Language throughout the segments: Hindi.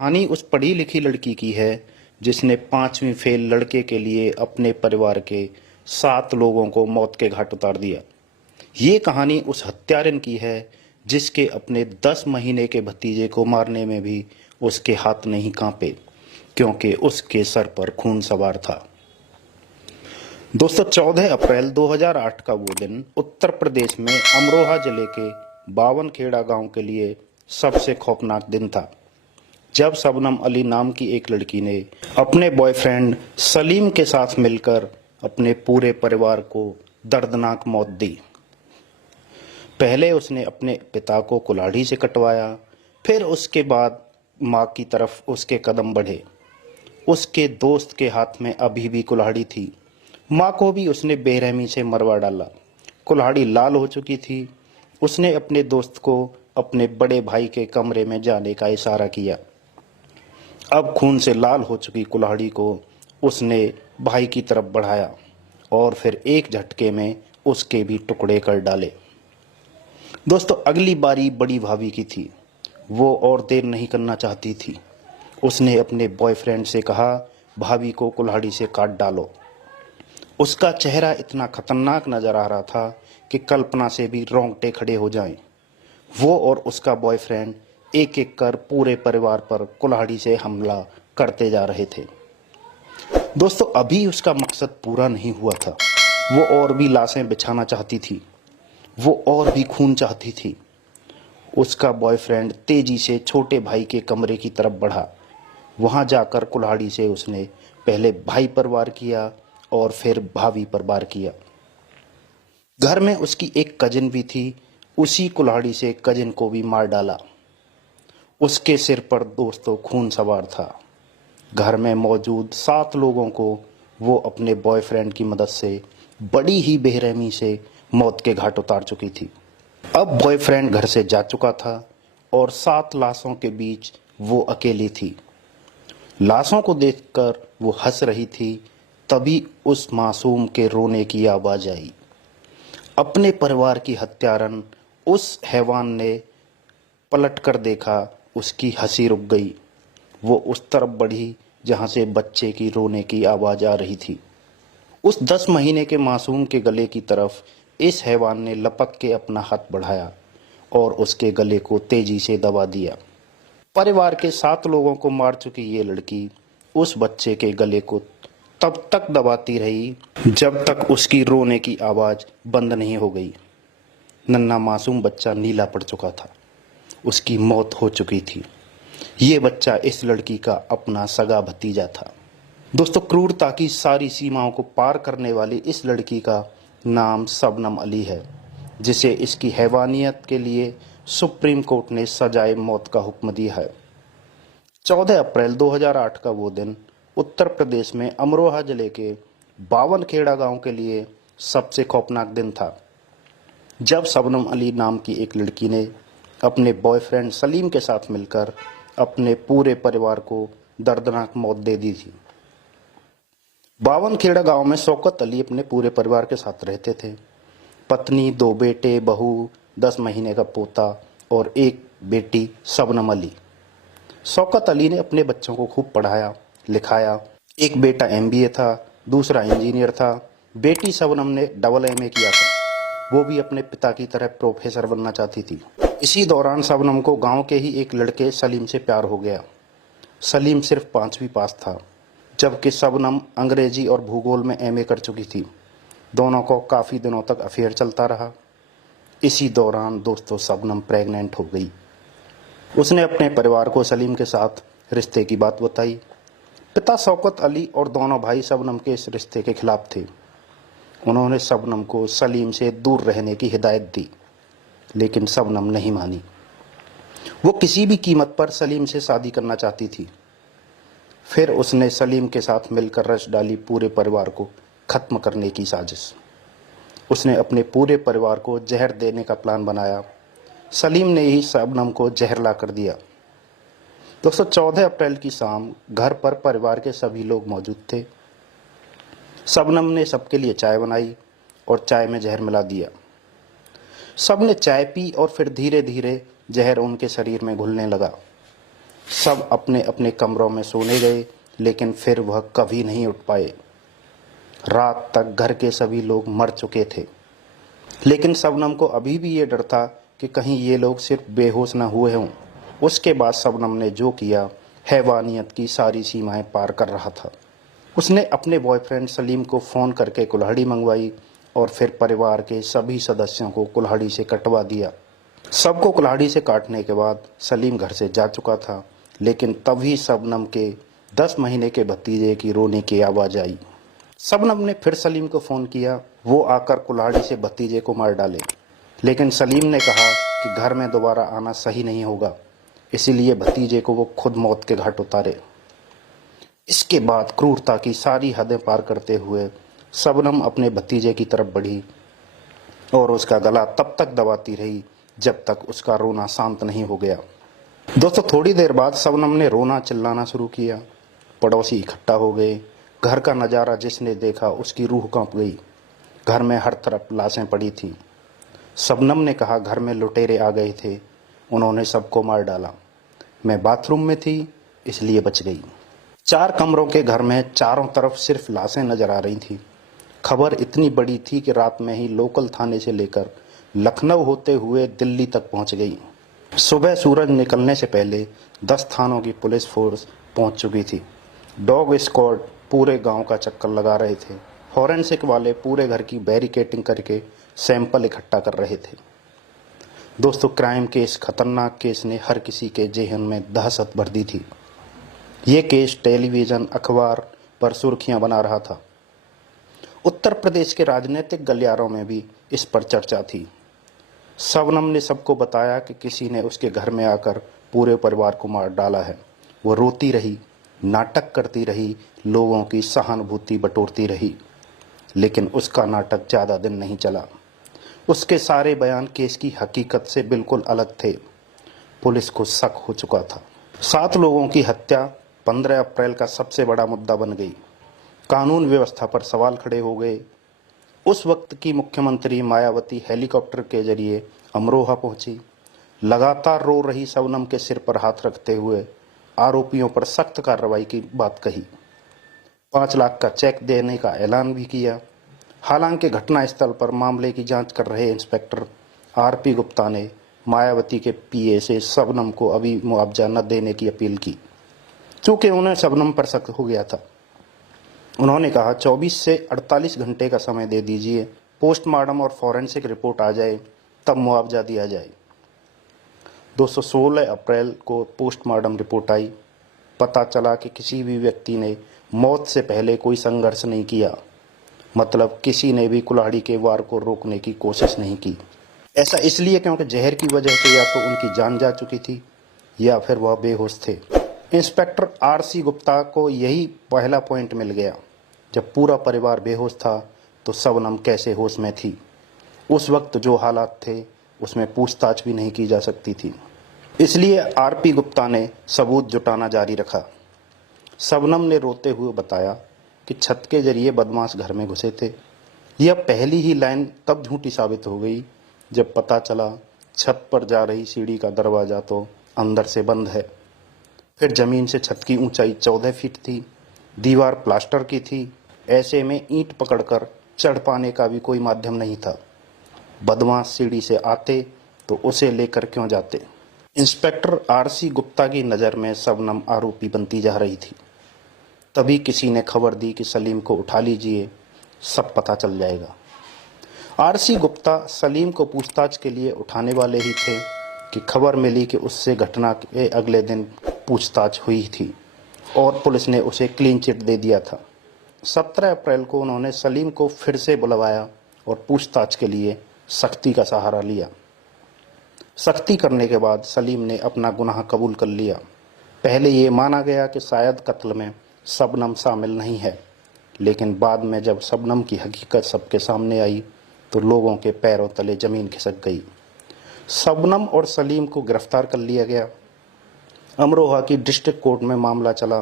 कहानी उस पढ़ी लिखी लड़की की है जिसने 5वीं फेल लड़के के लिए अपने परिवार के 7 लोगों को मौत के घाट उतार दिया। ये कहानी उस हत्यारन की है जिसके अपने 10 महीने के भतीजे को मारने में भी उसके हाथ नहीं कांपे, क्योंकि उसके सर पर खून सवार था। दोस्तों, 14 अप्रैल 2008 का वो दिन उत्तर प्रदेश में अमरोहा जिले के बावनखेड़ा गांव के लिए सबसे खौफनाक दिन था, जब शबनम अली नाम की एक लड़की ने अपने बॉयफ्रेंड सलीम के साथ मिलकर अपने पूरे परिवार को दर्दनाक मौत दी। पहले उसने अपने पिता को कुल्हाड़ी से कटवाया, फिर उसके बाद मां की तरफ उसके कदम बढ़े। उसके दोस्त के हाथ में अभी भी कुल्हाड़ी थी। मां को भी उसने बेरहमी से मरवा डाला। कुल्हाड़ी लाल हो चुकी थी। उसने अपने दोस्त को अपने बड़े भाई के कमरे में जाने का इशारा किया। अब खून से लाल हो चुकी कुल्हाड़ी को उसने भाई की तरफ बढ़ाया और फिर एक झटके में उसके भी टुकड़े कर डाले। दोस्तों, अगली बारी बड़ी भाभी की थी। वो और देर नहीं करना चाहती थी। उसने अपने बॉयफ्रेंड से कहा, भाभी को कुल्हाड़ी से काट डालो। उसका चेहरा इतना खतरनाक नजर आ रहा था कि कल्पना से भी रोंगटे खड़े हो जाएं। वो और उसका बॉयफ्रेंड एक एक कर पूरे परिवार पर कुल्हाड़ी से हमला करते जा रहे थे। दोस्तों, अभी उसका मकसद पूरा नहीं हुआ था। वो और भी लाशें बिछाना चाहती थी। वो और भी खून चाहती थी। उसका बॉयफ्रेंड तेजी से छोटे भाई के कमरे की तरफ बढ़ा। वहां जाकर कुल्हाड़ी से उसने पहले भाई पर वार किया और फिर भाभी पर वार किया। घर में उसकी एक कजिन भी थी। उसी कुल्हाड़ी से कजिन को भी मार डाला। उसके सिर पर दोस्तों खून सवार था। घर में मौजूद 7 लोगों को वो अपने बॉयफ्रेंड की मदद से बड़ी ही बेरहमी से मौत के घाट उतार चुकी थी। अब बॉयफ्रेंड घर से जा चुका था और 7 लाशों के बीच वो अकेली थी। लाशों को देखकर वो हंस रही थी। तभी उस मासूम के रोने की आवाज आई। अपने परिवार की हत्यारन उस हैवान ने पलट कर देखा। उसकी हंसी रुक गई। वो उस तरफ बढ़ी जहां से बच्चे की रोने की आवाज आ रही थी। उस 10 महीने के मासूम के गले की तरफ इस हैवान ने लपक के अपना हाथ बढ़ाया और उसके गले को तेजी से दबा दिया। परिवार के 7 लोगों को मार चुकी ये लड़की उस बच्चे के गले को तब तक दबाती रही जब तक उसकी रोने की आवाज बंद नहीं हो गई। नन्हा मासूम बच्चा नीला पड़ चुका था। उसकी मौत हो चुकी थी। ये बच्चा इस लड़की का अपना सगा भतीजा था। दोस्तों, क्रूरता की सारी सीमाओं को पार करने वाली इस लड़की का नाम शबनम अली है, जिसे इसकी हैवानियत के लिए सुप्रीम कोर्ट ने सजाए मौत का हुक्म दिया है। 14 अप्रैल 2008 का वो दिन उत्तर प्रदेश में अमरोहा जिले के बावनखेड़ा गांव के लिए सबसे खौफनाक दिन था, जब शबनम अली नाम की एक लड़की ने अपने बॉयफ्रेंड सलीम के साथ मिलकर अपने पूरे परिवार को दर्दनाक मौत दे दी थी। बावनखेड़ा गांव में शौकत अली अपने पूरे परिवार के साथ रहते थे। पत्नी, 2 बेटे, बहू, 10 महीने का पोता और एक बेटी शबनम अली। शौकत अली ने अपने बच्चों को खूब पढ़ाया लिखाया। एक बेटा MBA था, दूसरा इंजीनियर था। बेटी शबनम ने AA किया था। वो भी अपने पिता की तरह प्रोफेसर बनना चाहती थी। इसी दौरान शबनम को गांव के ही एक लड़के सलीम से प्यार हो गया। सलीम सिर्फ 5वीं पास था, जबकि शबनम अंग्रेजी और भूगोल में MA कर चुकी थी। दोनों को काफ़ी दिनों तक अफेयर चलता रहा। इसी दौरान दोस्तों शबनम प्रेग्नेंट हो गई। उसने अपने परिवार को सलीम के साथ रिश्ते की बात बताई। पिता शौकत अली और दोनों भाई शबनम के इस रिश्ते के खिलाफ थे। उन्होंने शबनम को सलीम से दूर रहने की हिदायत दी, लेकिन शबनम नहीं मानी। वो किसी भी कीमत पर सलीम से शादी करना चाहती थी। फिर उसने सलीम के साथ मिलकर रच डाली पूरे परिवार को खत्म करने की साजिश। उसने अपने पूरे परिवार को जहर देने का प्लान बनाया। सलीम ने ही शबनम को जहर ला कर दिया। दोस्तों, 14 अप्रैल की शाम घर पर परिवार के सभी लोग मौजूद थे। शबनम ने सबके लिए चाय बनाई और चाय में जहर मिला दिया। सबने चाय पी और फिर धीरे धीरे जहर उनके शरीर में घुलने लगा। सब अपने अपने कमरों में सोने गए, लेकिन फिर वह कभी नहीं उठ पाए। रात तक घर के सभी लोग मर चुके थे, लेकिन शबनम को अभी भी ये डर था कि कहीं ये लोग सिर्फ बेहोश न हुए हों। उसके बाद शबनम ने जो किया, हैवानियत की सारी सीमाएं पार कर रहा था। उसने अपने बॉयफ्रेंड सलीम को फ़ोन करके कुल्हाड़ी मंगवाई और फिर परिवार के सभी सदस्यों को कुल्हाड़ी से कटवा दिया। सबको कुल्हाड़ी से काटने के बाद सलीम घर से जा चुका था, लेकिन तभी शबनम के 10 महीने के भतीजे की रोने की आवाज़ आई। शबनम ने फिर सलीम को फ़ोन किया, वो आकर कुल्हाड़ी से भतीजे को मार डाले, लेकिन सलीम ने कहा कि घर में दोबारा आना सही नहीं होगा, इसीलिए भतीजे को वो खुद मौत के घाट उतारे। इसके बाद क्रूरता की सारी हदें पार करते हुए शबनम अपने भतीजे की तरफ बढ़ी और उसका गला तब तक दबाती रही जब तक उसका रोना शांत नहीं हो गया। दोस्तों, थोड़ी देर बाद शबनम ने रोना चिल्लाना शुरू किया। पड़ोसी इकट्ठा हो गए। घर का नज़ारा जिसने देखा उसकी रूह कांप गई। घर में हर तरफ लाशें पड़ी थीं। शबनम ने कहा, घर में लुटेरे आ गए थे, उन्होंने सबको मार डाला। मैं बाथरूम में थी, इसलिए बच गई। 4 कमरों के घर में चारों तरफ सिर्फ लाशें नजर आ रही थी। खबर इतनी बड़ी थी कि रात में ही लोकल थाने से लेकर लखनऊ होते हुए दिल्ली तक पहुंच गई। सुबह सूरज निकलने से पहले 10 थानों की पुलिस फोर्स पहुंच चुकी थी। डॉग स्क्वाड पूरे गांव का चक्कर लगा रहे थे। फॉरेंसिक वाले पूरे घर की बैरिकेडिंग करके सैंपल इकट्ठा कर रहे थे। दोस्तों, क्राइम के इस खतरनाक केस ने हर किसी के जेहन में दहशत भर दी थी। ये केस टेलीविज़न, अखबार पर सुर्खियां बना रहा था। उत्तर प्रदेश के राजनीतिक गलियारों में भी इस पर चर्चा थी। शबनम ने सबको बताया कि किसी ने उसके घर में आकर पूरे परिवार को मार डाला है। वो रोती रही, नाटक करती रही, लोगों की सहानुभूति बटोरती रही, लेकिन उसका नाटक ज़्यादा दिन नहीं चला। उसके सारे बयान केस की हकीकत से बिल्कुल अलग थे। पुलिस को शक हो चुका था। 7 लोगों की हत्या 15 अप्रैल का सबसे बड़ा मुद्दा बन गई। कानून व्यवस्था पर सवाल खड़े हो गए। उस वक्त की मुख्यमंत्री मायावती हेलीकॉप्टर के जरिए अमरोहा पहुंची। लगातार रो रही शबनम के सिर पर हाथ रखते हुए आरोपियों पर सख्त कार्रवाई की बात कही। 5 लाख का चेक देने का ऐलान भी किया। हालांकि घटनास्थल पर मामले की जांच कर रहे इंस्पेक्टर आरपी गुप्ता ने मायावती के पीए से शबनम को अभी मुआवजा न देने की अपील की, क्योंकि उन्हें शबनम पर शक हो गया था। उन्होंने कहा, 24 से 48 घंटे का समय दे दीजिए, पोस्टमार्टम और फॉरेंसिक रिपोर्ट आ जाए तब मुआवजा दिया जाए। दोस्तों, 16 अप्रैल को पोस्टमार्टम रिपोर्ट आई। पता चला कि किसी भी व्यक्ति ने मौत से पहले कोई संघर्ष नहीं किया, मतलब किसी ने भी कुल्हाड़ी के वार को रोकने की कोशिश नहीं की। ऐसा इसलिए क्योंकि जहर की वजह से या तो उनकी जान जा चुकी थी या फिर वह बेहोश थे। इंस्पेक्टर आरसी गुप्ता को यही पहला पॉइंट मिल गया। जब पूरा परिवार बेहोश था तो शबनम कैसे होश में थी? उस वक्त जो हालात थे उसमें पूछताछ भी नहीं की जा सकती थी। इसलिए आरपी गुप्ता ने सबूत जुटाना जारी रखा। शबनम ने रोते हुए बताया कि छत के जरिए बदमाश घर में घुसे थे। यह पहली ही लाइन तब झूठी साबित हो गई जब पता चला छत पर जा रही सीढ़ी का दरवाज़ा तो अंदर से बंद है। फिर जमीन से छत की ऊंचाई 14 फीट थी। दीवार प्लास्टर की थी। ऐसे में ईंट पकड़कर चढ़ पाने का भी कोई माध्यम नहीं था। बदमाश सीढ़ी से आते तो उसे लेकर क्यों जाते? इंस्पेक्टर आरसी गुप्ता की नज़र में शबनम आरोपी बनती जा रही थी। तभी किसी ने खबर दी कि सलीम को उठा लीजिए, सब पता चल जाएगा। आरसी गुप्ता सलीम को पूछताछ के लिए उठाने वाले ही थे कि खबर मिली कि उससे घटना के अगले दिन पूछताछ हुई थी और पुलिस ने उसे क्लीन चिट दे दिया था। 17 अप्रैल को उन्होंने सलीम को फिर से बुलवाया और पूछताछ के लिए सख्ती का सहारा लिया। सख्ती करने के बाद सलीम ने अपना गुनाह कबूल कर लिया। पहले ये माना गया कि शायद कत्ल में शबनम शामिल नहीं है, लेकिन बाद में जब शबनम की हकीकत सबके सामने आई तो लोगों के पैरों तले जमीन खिसक गई। शबनम और सलीम को गिरफ्तार कर लिया गया। अमरोहा की डिस्ट्रिक्ट कोर्ट में मामला चला।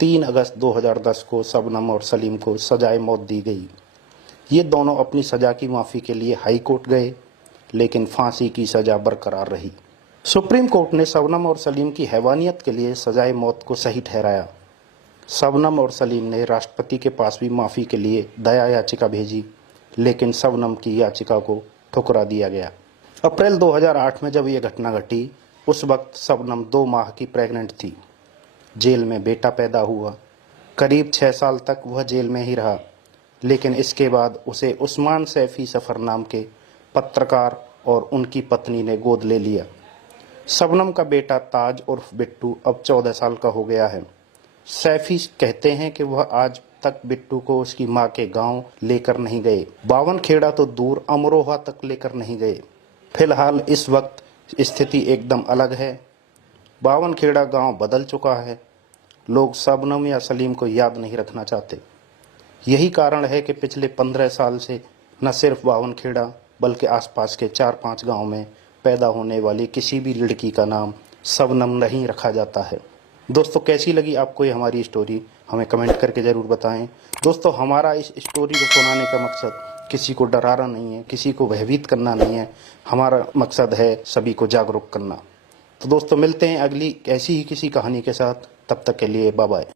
3 अगस्त 2010 को शबनम और सलीम को सजाए मौत दी गई। ये दोनों अपनी सज़ा की माफ़ी के लिए हाई कोर्ट गए, लेकिन फांसी की सज़ा बरकरार रही। सुप्रीम कोर्ट ने शबनम और सलीम की हैवानियत के लिए सजाए मौत को सही ठहराया। शबनम और सलीम ने राष्ट्रपति के पास भी माफ़ी के लिए दया याचिका भेजी, लेकिन शबनम की याचिका को ठुकरा दिया गया। अप्रैल 2008 में जब यह घटना घटी, उस वक्त शबनम 2 माह की प्रेग्नेंट थी। जेल में बेटा पैदा हुआ। करीब 6 साल तक वह जेल में ही रहा, लेकिन इसके बाद उसे उस्मान सैफी सफ़र नाम के पत्रकार और उनकी पत्नी ने गोद ले लिया। शबनम का बेटा ताज उर्फ बिट्टू अब 14 साल का हो गया है। सैफी कहते हैं कि वह आज तक बिट्टू को उसकी मां के गांव लेकर नहीं गए। बावनखेड़ा तो दूर, अमरोहा तक लेकर नहीं गए। फिलहाल इस वक्त स्थिति एकदम अलग है। बावनखेड़ा गांव बदल चुका है। लोग शबनम या सलीम को याद नहीं रखना चाहते। यही कारण है कि पिछले 15 साल से न सिर्फ बावनखेड़ा बल्कि आसपास के 4-5 गांव में पैदा होने वाली किसी भी लड़की का नाम शबनम नहीं रखा जाता है। दोस्तों, कैसी लगी आपको ये हमारी स्टोरी, हमें कमेंट करके ज़रूर बताएं। दोस्तों, हमारा इस स्टोरी को सुनाने का मकसद किसी को डराना नहीं है, किसी को भयभीत करना नहीं है। हमारा मकसद है सभी को जागरूक करना। तो दोस्तों, मिलते हैं अगली ऐसी ही किसी कहानी के साथ। तब तक के लिए बाय बाय।